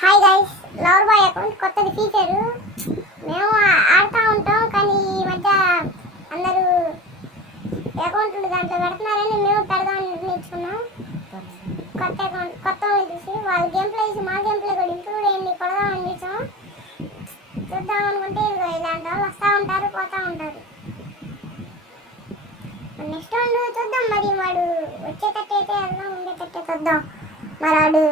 Hi guys, lover boy account కొత్తది feature మేము ఆడుతూ ఉంటాం. కానీ ఈ మధ్య అందరూ అకౌంట్లు దాంట్లో పెడుతున్నారని మేము పెడదామని నిర్ణయించుకున్నాం. కొత్త అకౌంట్ కొత్త వాళ్ళని చూసి వాళ్ళ గేమ్ ప్లే మా గేమ్ ప్లే కూడా ఇంక్లూడ్ అయ్యింది కొడదామని చూసాం. చూద్దాం అనుకుంటే ఇలాంటి వాళ్ళు వస్తూ ఉంటారు, పోతూ ఉంటారు. నెక్స్ట్ రౌండ్ చూద్దాం. మరి వాడు వచ్చేటట్టు అయితే వెళ్దాం, ఉండేటట్టే చూద్దాం. మరి వాడు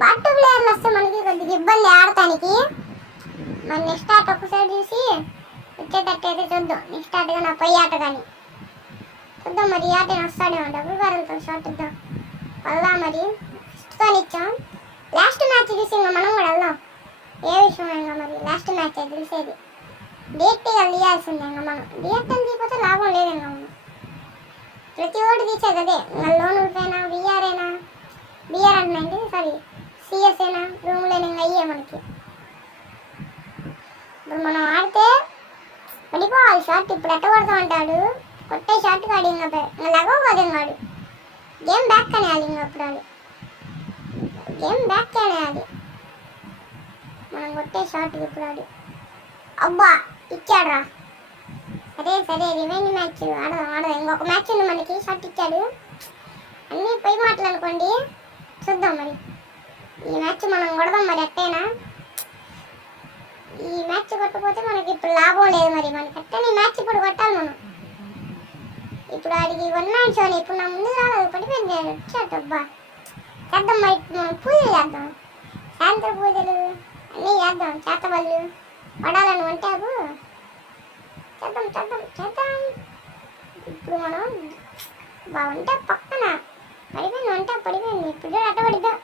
బాట్ ప్లేయర్లు వస్తే మనకి కొద్దిగా ఇబ్బంది ఆడటానికి. మరి నెక్స్ట్ ఆట ఒకసారి చూసి వచ్చేటట్టు అయితే చూద్దాం. నెక్స్ట్ ఆటగా నా పై ఆట కానీ చూద్దాం. మరి ఈ ఆట వస్తాడేమో డబ్బులు బారంతో షార్ట్ ఇద్దాం వల్లా. మరి ఫస్ట్తో ఇచ్చాం. లాస్ట్ మ్యాచ్ చూసి ఇంకా మనం కూడా వెళ్దాం. ఏ విషయం ఇంకా మరి లాస్ట్ మ్యాచ్ తెలిసేది డేట్గా తీయాల్సిందే. ఇంకా మనం డేట్ అని తీయకపోతే లాభం లేదు. ఇంకా మనం ప్రతి ఓటు తీసేది అదే. ఇంకా లోన్ అయినా విఆర్ అయినా బిఆర్ అంటున్నాండి, సారీ సిఎస్ అయినా రూమ్లో ఇంకా అయ్యే మనకి. ఇప్పుడు మనం ఆడితే పడిపోవాలి షార్ట్. ఇప్పుడు ఎట్ట కొడతాం అంటాడు, కొట్టే షార్ట్ కాడు. ఇంకా లగవు కదా ఇంకాడు గేమ్ బ్యాక్ అనేయాలి. ఇంకా అప్పుడు ఆడు గేమ్ బ్యాక్ అనేయాలి. మనం కొట్టే షార్ట్ ఇప్పుడు ఆడు. అబ్బా ఇచ్చాడురా. సరే సరే రివెంజ్ మ్యాచ్ ఆడదాం. ఇంకొక మ్యాచ్ ఉంది మనకి. షార్ట్ ఇచ్చాడు. అన్నీ పై మాటలు అనుకోండి. చూద్దాం మరి ఈ మ్యాచ్ మనం కొడదాం. మరి ఎట్టైనా ఈ మ్యాచ్ కొట్టకపోతే మనకి ఇప్పుడు లాభం లేదు. మరి మనకి ఎట్టని మ్యాచ్ ఇప్పుడు కొట్టాలి మనం. ఇప్పుడు ఆడికి వన్ మ్యాన్ షోని ఇప్పుడు నా ముందు రాలేదు, పడిపోయింది వచ్చాటబ్బా. చేద్దాం మరి మనం పూజలు చేద్దాం. సాయంత్రం పూజలు అన్నీ చేద్దాం. చేతబళ్ళు పడాలని వంటాపు చేద్దాం చేద్దాం చేద్దాం. ఇప్పుడు మనం వంట పక్కన పడిపోయింది. పడిపోయింది. ఇప్పుడు అట్ట పడిద్దాం.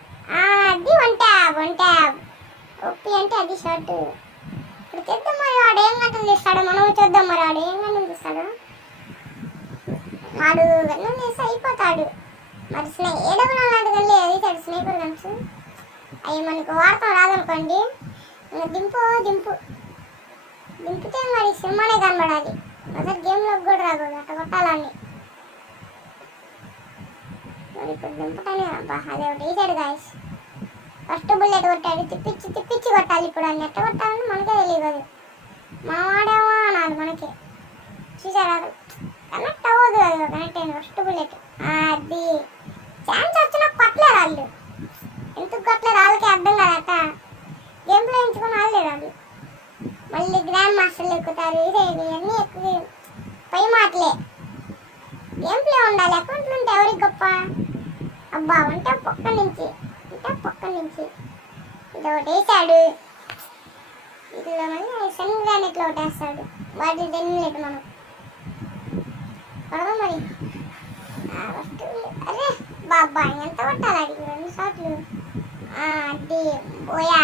అది వంట ఒప్పి అంటే అది షార్ట్. ఇప్పుడు చేద్దాం. మరి వాడు ఏం గంటలు తీస్తాడో మనం చూద్దాం. మరి వాడు ఏం గంటలు తీస్తాడు. వాడు గన్నం చేస్తే అయిపోతాడు. మరి ఏడవడం లాంటి గల్లి అది స్నేపర్ గన్స్ అవి మనకు వాడతాం రాదనుకోండి. ఇంకా దింపితే మరి సినిమానే కనబడాలి. అసలు గేమ్లోకి కూడా రాకూడదు. అట్ట కొట్టాలని మరి ఇప్పుడు దింపటానే. అబ్బా అదే ఒకటి వేసాడు గాయస్. ఫస్ట్ బుల్లెట్ కొట్టాడు. తిప్పించి కొట్టాలి. ఇప్పుడు అన్ని ఎట్ట కొట్టాలని మనకే తెలియదు. మనం ఆడామా అనాలి మనకి. చూసారా కనెక్ట్ అవ్వదు. అది కనెక్ట్ అయింది ఫస్ట్ బుల్లెట్. అది ఛాన్స్ వచ్చినా కొట్టలేరు వాళ్ళు. ఎందుకు కొట్టలేరు వాళ్ళకి అర్థం కాదట. గేమ్ ప్లే ఎంచుకొని ఆడలేరు వాళ్ళు. మళ్ళీ గ్రాండ్ మాస్టర్లు ఎక్కుతారు. ఇవన్నీ ఎక్కువ పై మాటలే. గేమ్ ప్లే ఉండాలి. అకౌంట్లు ఉంటే ఎవరికి గొప్ప. అబ్బా వంట పక్క నుంచి ఇది ఒకటి వేసాడు. ఇట్లా మళ్ళీ సన్ గ్రానైట్లో ఒకటి వేస్తాడు. వాటి తెలియలేదు మనం పడదాం మరి. ఫస్ట్ అరే బాబా ఎంత కొట్టాలి అడిగి 2 షాట్లు. అది పోయా